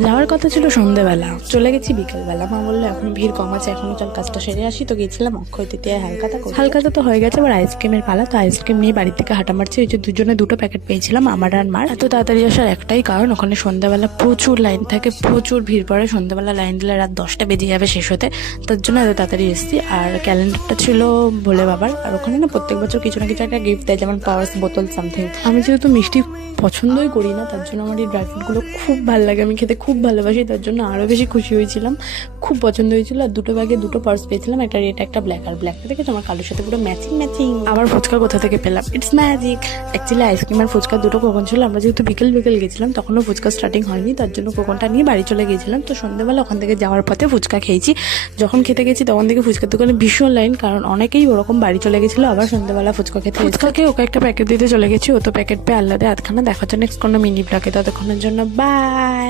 যাওয়ার কথা ছিল সন্ধ্যেবেলা, চলে গেছি বিকেলবেলা। মা বললো এখন ভিড় কম আছে, এখনো চল কাজটা সেরে আসি। তো গেছিলাম অক্ষয় তৃতীয়ায় হালখাতা করতে। হালখাতা তো হয়ে গেছে, এবার আইসক্রিমের পালা। তো আইসক্রিম নিয়ে বাড়ির থেকে হাঁটা মারছি। ওই যে দুজনে দুটো প্যাকেট পেয়েছিলাম, আমার আর মার। এত তাড়াতাড়ি আসার একটাই কারণ, ওখানে সন্ধ্যাবেলা প্রচুর লাইন থাকে, প্রচুর ভিড় পড়ে। সন্ধ্যাবেলা লাইন দিলে রাত 10টা বেজে যাবে শেষ হতে, তার জন্য এত তাড়াতাড়ি এসেছি। আর ক্যালেন্ডারটা ছিল ভোলে বাবার, আর ওখানে না প্রত্যেক বছর কিছু না কিছু একটা গিফট দেয়, যেমন পাওয়ার্স বোতল সামথিং। আমি যেহেতু মিষ্টি পছন্দই করি না, তার জন্য আমার এই ড্রাই ফ্রুটগুলো খুব ভালো লাগে, আমি খেতে খুব ভালোবাসি, তার জন্য আরও বেশি খুশি হয়েছিলাম। খুব পছন্দ হয়েছিল। আর দুটো ব্যাগে দুটো পার্স পেয়েছিলাম, একটা রেড একটা ব্ল্যাক। আর ব্ল্যাকটা থেকে তোমার কালোর সাথে পুরো ম্যাচিং ম্যাচিং। আবার ফুচকা কোথা থেকে পেলাম, ইটস ম্যাজিক। অ্যাকচুয়ালি আইসক্রিম আর ফুচকা দুটো কোকন ছিল। আমরা যেহেতু বিকেল বিকেল গেছিলাম, তখনও ফুচকা স্টার্টিং হয়নি, তার জন্য কোকনটা নিয়ে বাড়ি চলে গিয়েছিলাম। তো সন্ধ্যেবেলা ওখান থেকে যাওয়ার পথে ফুচকা খেয়েছি। যখন খেতে গেছি তখন থেকে ফুচকার দোকানে ভীষণ লাইন, কারণ অনেকেই ওরকম বাড়ি চলে গেছিলো আবার সন্ধ্যেবেলা ফুচকা খেতে। ফুচকাকে ওকে একটা প্যাকেট দিতে চলে গেছি, ও তো প্যাকেট পেয়ে আল্লাদে আধখানা। দেখার জন্য নেক্সট কোনো মিনি ব্লগে, ততক্ষণের জন্য বাই।